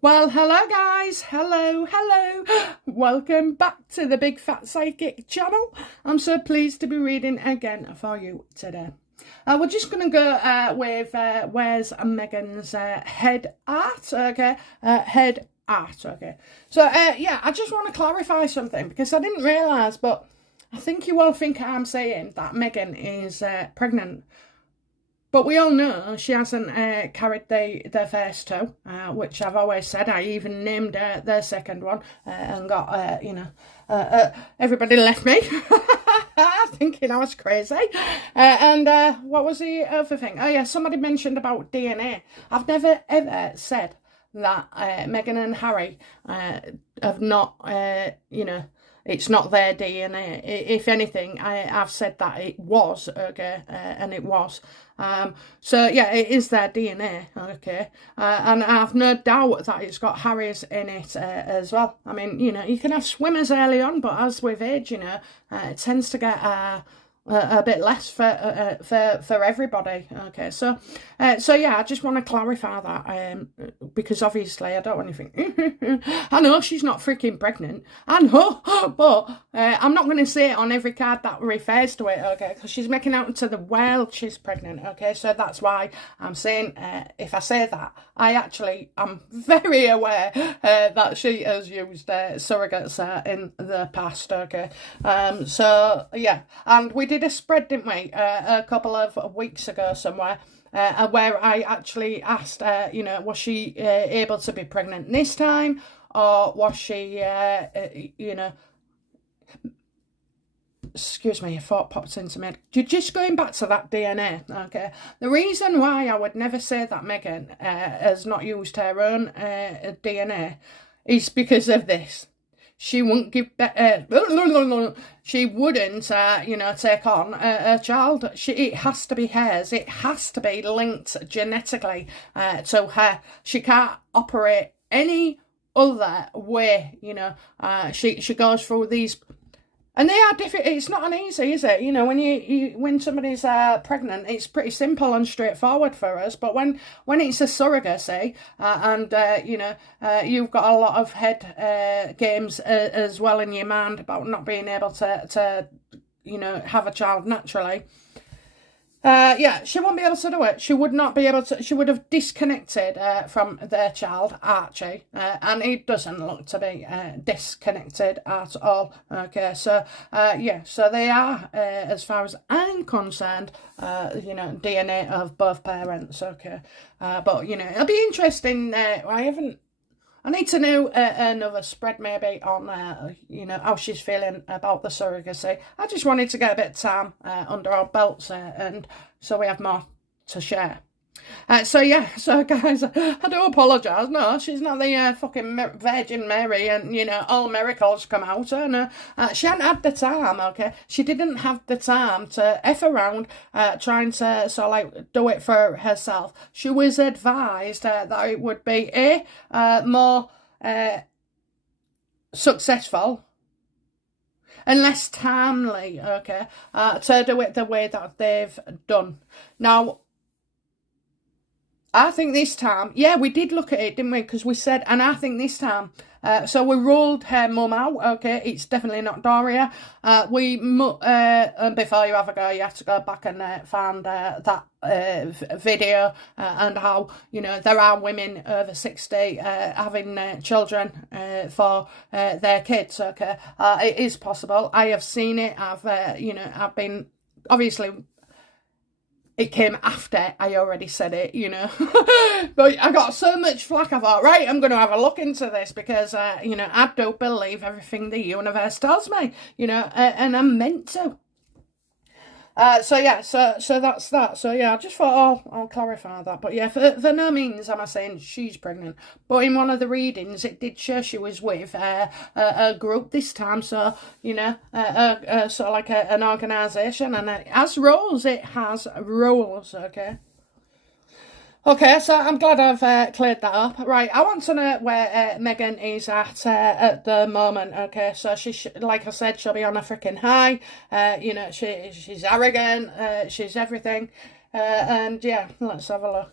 Well, hello guys, hello. Welcome back to the Big Fat Psychic channel. I'm so pleased to be reading again for you today. We're just going to go with where's Megan's head art, okay? Head art, okay? So, yeah, I just want to clarify something because I didn't realise, but I think you all think I'm saying that Megan is pregnant. But we all know she hasn't carried the first two, which I've always said. I even named the second one and got, everybody left me thinking I was crazy. And what was the other thing? Oh, yeah, somebody mentioned about DNA. I've never, ever said that Meghan and Harry have not, it's not their DNA. If anything, I've said that it was, okay, and it was. So, yeah, it is their DNA, okay, and I've no doubt that it's got Harry's in it as well. I mean, you can have swimmers early on, but as with age, it tends to get a bit less for everybody. Okay, so yeah, I just want to clarify that because obviously I don't want to think I know she's not freaking pregnant. I know, but I'm not going to say it on every card that refers to it. Okay, because she's making out to the world she's pregnant. Okay, so that's why I'm saying if I say that, I actually am very aware that she has used surrogates in the past. Okay, so yeah, and we did a spread, didn't we, a couple of weeks ago somewhere, where I actually asked, was she able to be pregnant this time, or was she, excuse me, a thought popped into me. Just going back to that DNA, okay? The reason why I would never say that Meghan has not used her own DNA is because of this. She wouldn't give she wouldn't take on a child. It has to be hers. It has to be linked genetically to her. She can't operate any other way. She goes through these, and they are different. It's not an easy, is it? When somebody's pregnant, it's pretty simple and straightforward for us. But when it's a surrogacy, and you've got a lot of head games as well in your mind about not being able to have a child naturally. Yeah, she won't be able to do it. She would not be able to. She would have disconnected from their child, Archie, and he doesn't look to be disconnected at all. Okay, so yeah, so they are, as far as I'm concerned, DNA of both parents. Okay, but it'll be interesting. I need to know another spread maybe on, how she's feeling about the surrogacy. I just wanted to get a bit of time under our belts and so we have more to share. So yeah, so guys, I do apologise. No, she's not the fucking Virgin Mary and, all miracles come out. And she hadn't had the time, okay? She didn't have the time to F around trying to do it for herself. She was advised that it would be more successful and less timely, okay, to do it the way that they've done. Now, I think this time, yeah, we did look at it, didn't we? Because we said, and I think this time, so we ruled her mum out. Okay, it's definitely not Doria. And before you have a go, you have to go back and find that video and how there are women over 60 having children for their kids. Okay, it is possible. I have seen it. I've been obviously. It came after I already said it, But I got so much flack, I thought, right, I'm going to have a look into this because, I don't believe everything the universe tells me, and I'm meant to. So yeah, so that's that. So yeah, I just thought I'll clarify that. But yeah, for no means am I saying she's pregnant. But in one of the readings, it did show she was with a group this time. So sort of like an organisation, and it has roles. It has roles. Okay. Okay, so I'm glad I've cleared that up. Right, I want to know where Meghan is at the moment. Okay, so like I said, she'll be on a freaking high. She's arrogant. She's everything. And yeah, let's have a look.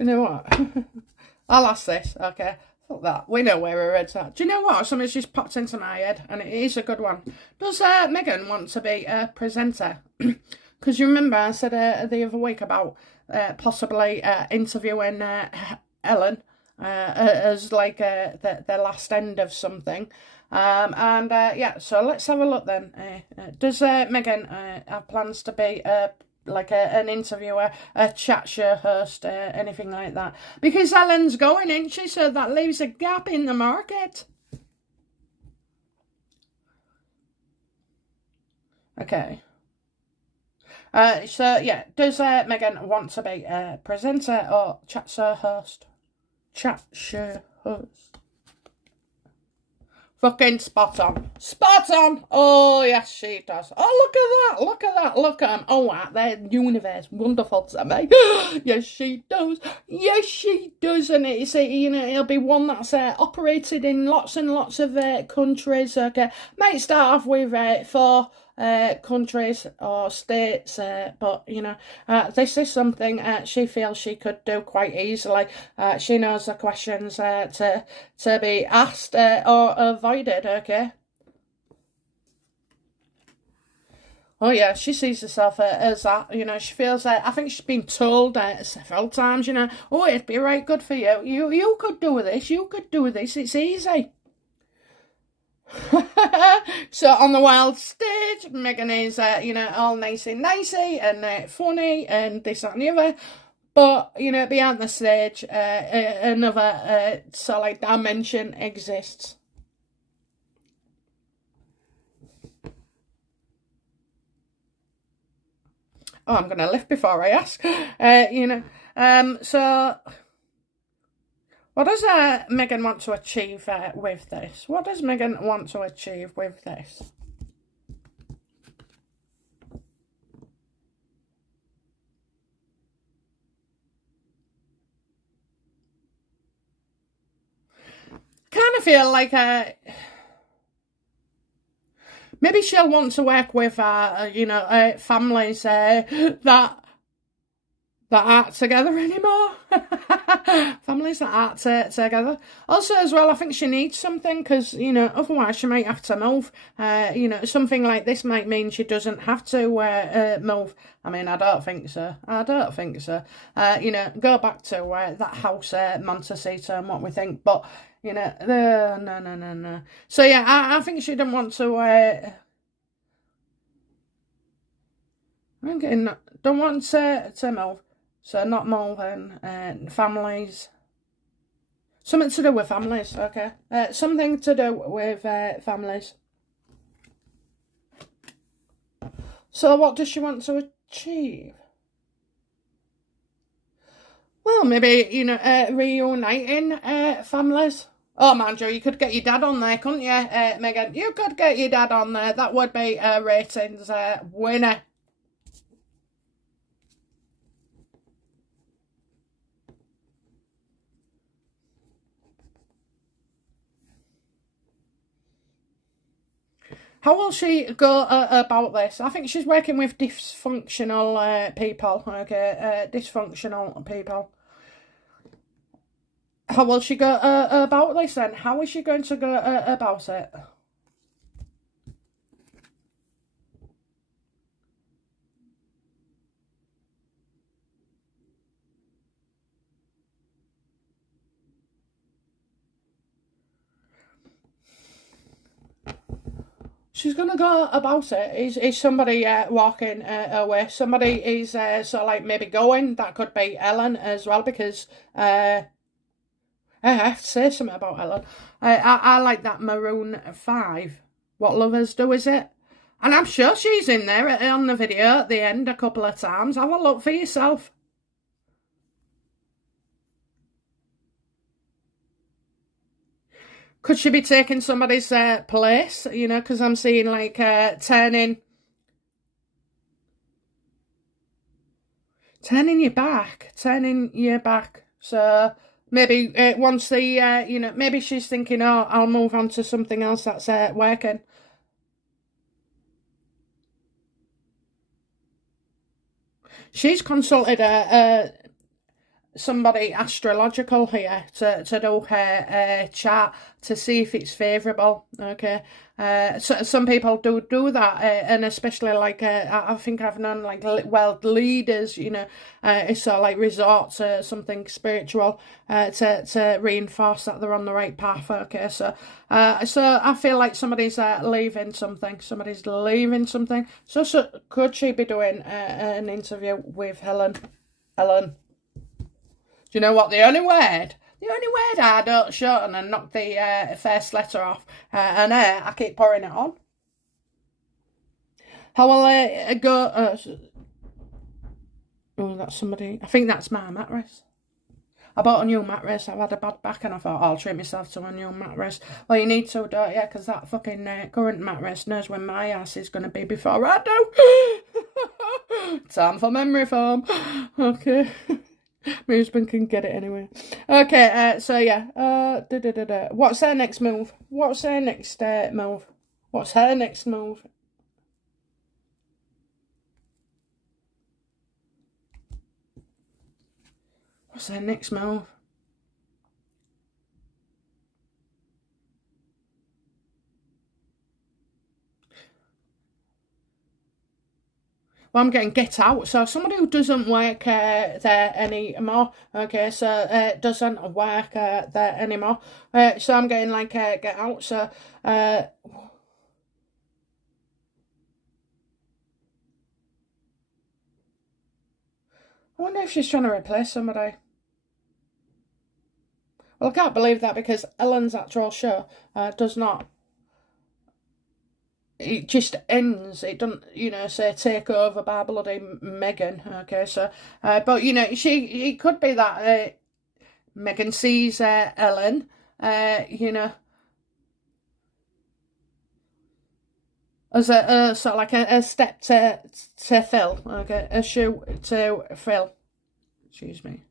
you know what? I'll ask this, okay? Fuck that. We know where her head's at. Do you know what? Something's just popped into my head, and it is a good one. Does Meghan want to be a presenter? Because you remember I said the other week about possibly interviewing Ellen as like the last end of something. Yeah, so let's have a look then. Does Meghan have plans to be like an interviewer, a chat show host, anything like that? Because Ellen's going, isn't she? So that leaves a gap in the market. Okay. So yeah, does Meghan want to be a presenter or chat show host? Chat show host. Fucking spot on. Spot on! Oh, yes, she does. Oh, look at that. Look at that. Look at them. Oh, wow. Their universe. Wonderful to me. Yes, she does. Yes, she does. And it's, it'll be one that's operated in lots and lots of countries. Okay. Might start off with 4 countries or states, but this is something she feels she could do quite easily. She knows the questions to be asked or avoided. Okay. Oh yeah, she sees herself as that. She feels I think she's been told several times. Oh, it'd be right good for you. You could do this. You could do this. It's easy. So on the wild stage, Meghan is, all nicey and funny and this, that and the other. But, behind the stage, another solid dimension exists. Oh, I'm going to lift before I ask. So... what does Meghan want to achieve with this? What does Meghan want to achieve with this? Kind of feel like maybe she'll want to work with families that aren't together anymore. Families that aren't together. Also, as well, I think she needs something because, otherwise she might have to move. Something like this might mean she doesn't have to move. I mean, I don't think so. Go back to that house, Montecito, and what we think. But, no. So, yeah, I think she didn't want to... don't want to move. So not moving, families. Something to do with families, okay. Something to do with families. So what does she want to achieve? Well, maybe, reuniting families. Oh, man, Joe, you could get your dad on there, couldn't you, Meghan? You could get your dad on there. That would be a ratings winner. How will she go about this? I think she's working with dysfunctional people, okay? Dysfunctional people. How will she go about this then? How is she going to go about it? She's gonna go about it. Is somebody walking away? Somebody is sort of like maybe going. That could be Ellen as well, because I have to say something about Ellen. I like that Maroon 5. What Lovers Do, is it? And I'm sure she's in there on the video at the end a couple of times. Have a look for yourself. Could she be taking somebody's place? Because I'm seeing like turning your back. So maybe once the maybe she's thinking, oh, I'll move on to something else that's working. She's consulted somebody astrological here to do her chart to see if it's favourable. Okay, so some people do that, and especially like I think I've known like world leaders, you know, it's sort of like resort to something spiritual to reinforce that they're on the right path. Okay, so I feel like somebody's leaving something. Somebody's leaving something. So could she be doing an interview with Helen? Helen. Do you know what? The only word I don't shorten and knock the first letter off, and I keep pouring it on. How will I go? Oh, that's somebody. I think that's my mattress. I bought a new mattress. I've had a bad back and I thought, I'll treat myself to a new mattress. Well, you need to, don't you? Because that fucking current mattress knows when my ass is going to be before I do. Time for memory foam. Okay. My husband can get it anyway. Okay, so yeah. What's her next move? What's her next move? What's her next move? What's her next move? Well, I'm getting get out. So somebody who doesn't work there anymore. Okay, so doesn't work there anymore. So I'm getting like get out. So I wonder if she's trying to replace somebody. Well, I can't believe that because Ellen's actual show does not. It just ends. It doesn't, you know, say take over by bloody Megan. Okay, so, but you know, it could be that Megan sees Ellen, you know, as a sort of like a step to Phil. Okay, a shoe to Phil. Excuse me.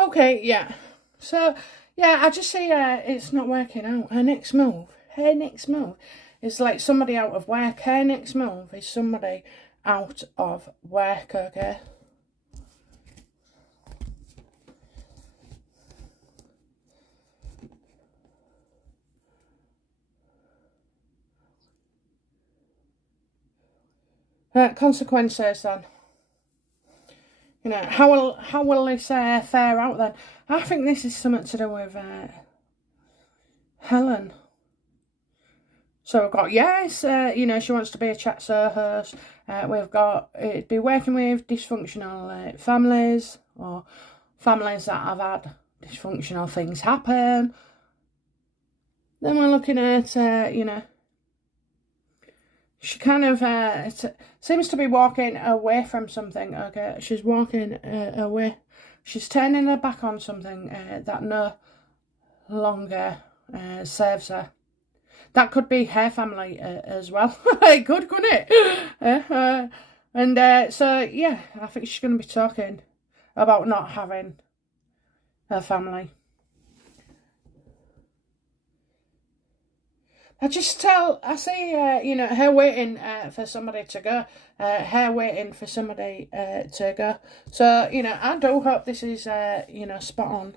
Okay, yeah. So, yeah, I just see it's not working out. Her next move is like somebody out of work. Her next move is somebody out of work, okay? Consequences then. You know, how will this fare out then? I think this is something to do with Helen. So we've got, yes, you know, she wants to be a chat show host. We've got, it'd be working with dysfunctional families or families that have had dysfunctional things happen. Then we're looking at, you know, she kind of seems to be walking away from something. Okay, she's walking away. She's turning her back on something that no longer serves her. That could be her family as well. It could, couldn't it? And so, yeah, I think she's going to be talking about not having her family. I see, you know, her waiting for somebody to go. Her waiting for somebody to go. So, you know, I do hope this is, you know, spot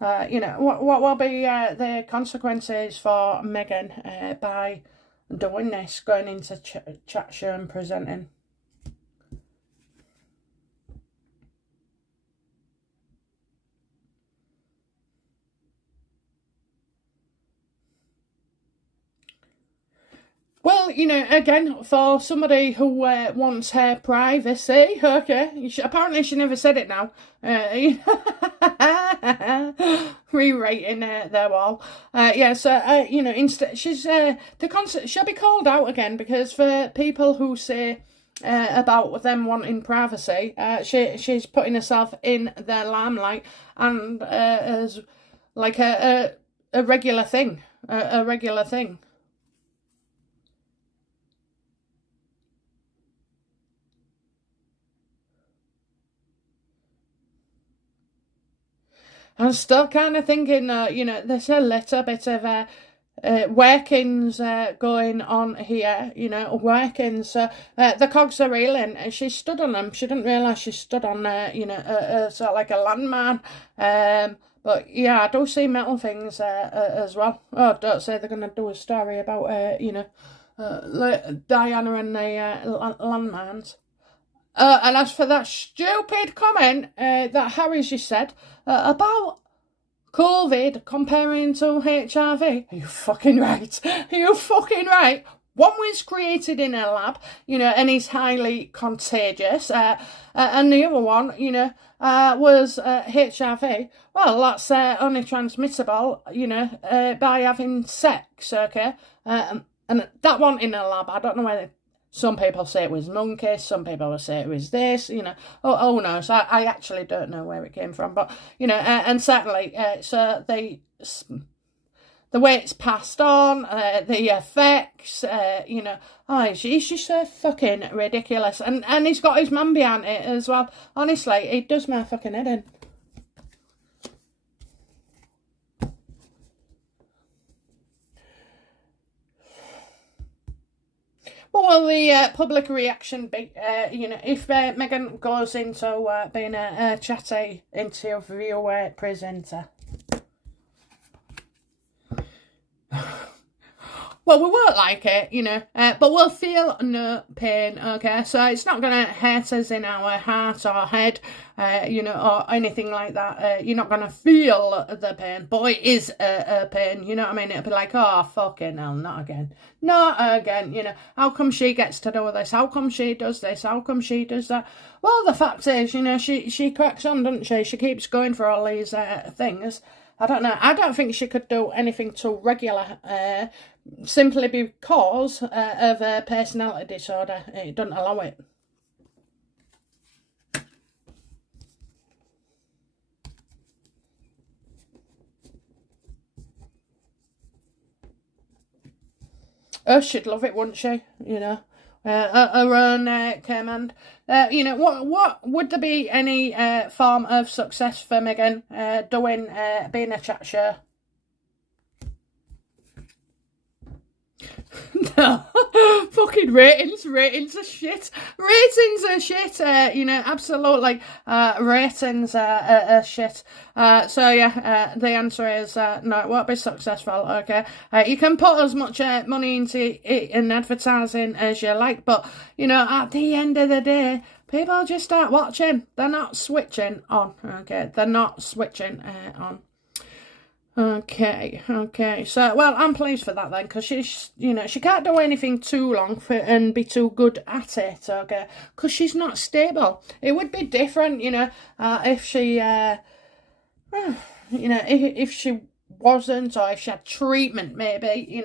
on. You know, what will be the consequences for Megan by doing this, going into chat show and presenting? Well, you know, again, for somebody who wants her privacy, okay, apparently she never said it now. Rewriting their wall. Yeah, so, you know, instead, she'll be called out again because for people who say about them wanting privacy, she's putting herself in their limelight and as like a regular thing, a regular thing. I'm still kind of thinking, you know, there's a little bit of workings going on here, workings. So the cogs are reeling. She stood on them. She didn't realise she stood on, sort of like a landmine. But yeah, I do see metal things as well. Oh, don't say they're going to do a story about, Diana and the landmines. And as for that stupid comment that Harry's just said about COVID comparing to HIV, are you fucking right? Are you fucking right? One was created in a lab, and is highly contagious, and the other one, was HIV. Well, that's only transmissible, by having sex, okay? And that one in a lab, I don't know whether some people say it was monkeys, some people will say it was this, oh no, so I actually don't know where it came from, but, and certainly, so the way it's passed on, the effects, oh, it's just so fucking ridiculous. And he's got his man behind it as well. Honestly, it does my fucking head in. What will the public reaction be, if Meghan goes into being a chatty interview presenter? Well, we won't like it, but we'll feel no pain, okay? So it's not going to hurt us in our heart or head, or anything like that. You're not going to feel the pain, but it is a pain, you know what I mean? It'll be like, oh, fucking hell, not again. Not again, How come she gets to do this? How come she does this? How come she does that? Well, the fact is, she cracks on, doesn't she? She keeps going for all these things. I don't know. I don't think she could do anything too regular, simply because of a personality disorder. It doesn't allow it. Oh, she'd love it, wouldn't she? Her own command. What would there be any form of success for Meghan being a chat show? No, fucking ratings are shit. Ratings are shit. Absolutely. Ratings are shit. So yeah, the answer is no. It won't be successful. Okay. You can put as much money into it in advertising as you like, but at the end of the day, people just start watching. They're not switching on. Okay, they're not switching on. Okay. So, well, I'm pleased for that then, because she's, she can't do anything too long and be too good at it, okay? Because she's not stable. It would be different, if she, if she wasn't, or if she had treatment, maybe,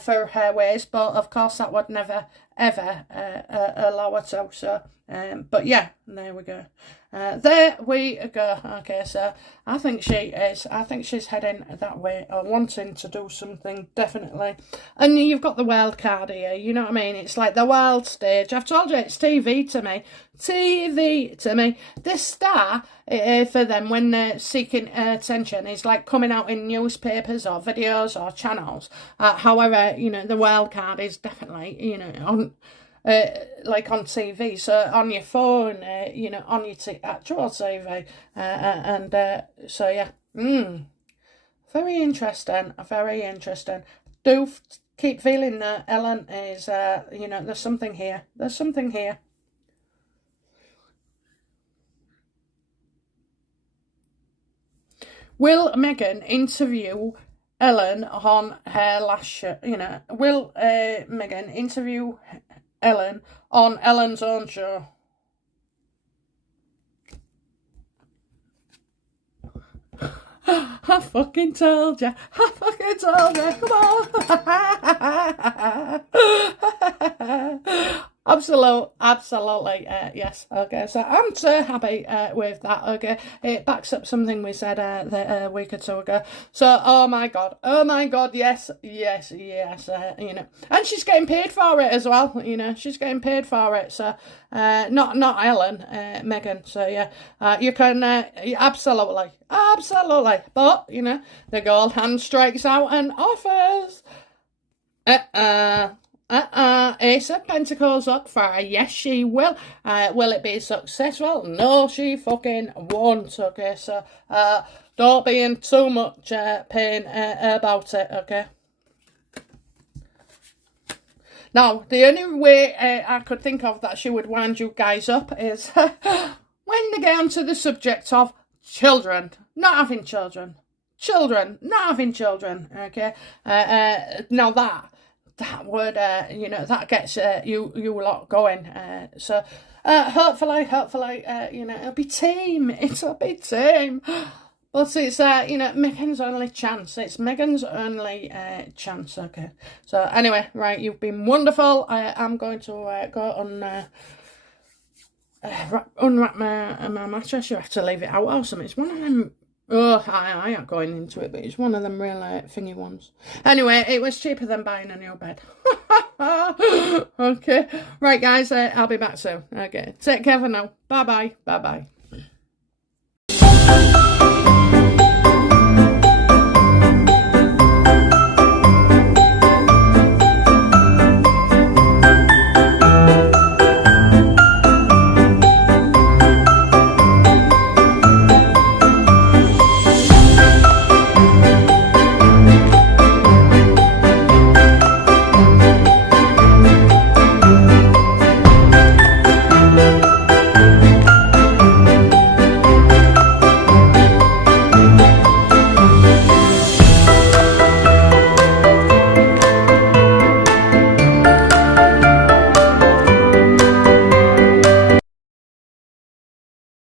for her ways. But of course, that would never, ever allow her to. So, but yeah, there we go. There we go. Okay, so I think she's heading that way, or wanting to do something, definitely. And you've got the wild card here, you know what I mean? It's like the wild stage. I've told you, it's TV to me. TV to me. This star, for them, when they're seeking attention, is like coming out in newspapers or videos or channels. However, the wild card is definitely, on... like on TV, so on your phone, on your actual TV, and so yeah, very interesting, very interesting. Do keep feeling that Ellen is, there's something here. There's something here. Will Meghan interview Ellen on her last show? Will Meghan interview Ellen on Ellen's own show? I fucking told you. I fucking told you. Come on. Absolutely, yes. Okay, so I'm so happy with that. Okay, it backs up something we said a week or two ago. So, oh my God, yes, yes, yes. And she's getting paid for it as well. She's getting paid for it. So, not Ellen, Megan. So yeah, you can absolutely, absolutely. But the gold hand strikes out and offers. Ace of Pentacles up for her. Yes, she will. Will it be successful? No, she fucking won't. Okay, so don't be in too much pain about it. Okay. Now, the only way I could think of that she would wind you guys up is when they get onto the subject of children, not having children. Children, not having children. Okay. Now that would, that gets you a lot going. So hopefully, it'll be tame. It'll be tame. But it's, Megan's only chance. It's Megan's only chance. Okay. So anyway, right, you've been wonderful. I'm going to go on. Unwrap my mattress. You have to leave it out or something. It's one of them. Oh, I ain't going into it, but it's one of them real thingy ones. Anyway, it was cheaper than buying a new bed. Okay. Right, guys, I'll be back soon. Okay. Take care for now. Bye-bye. Bye-bye.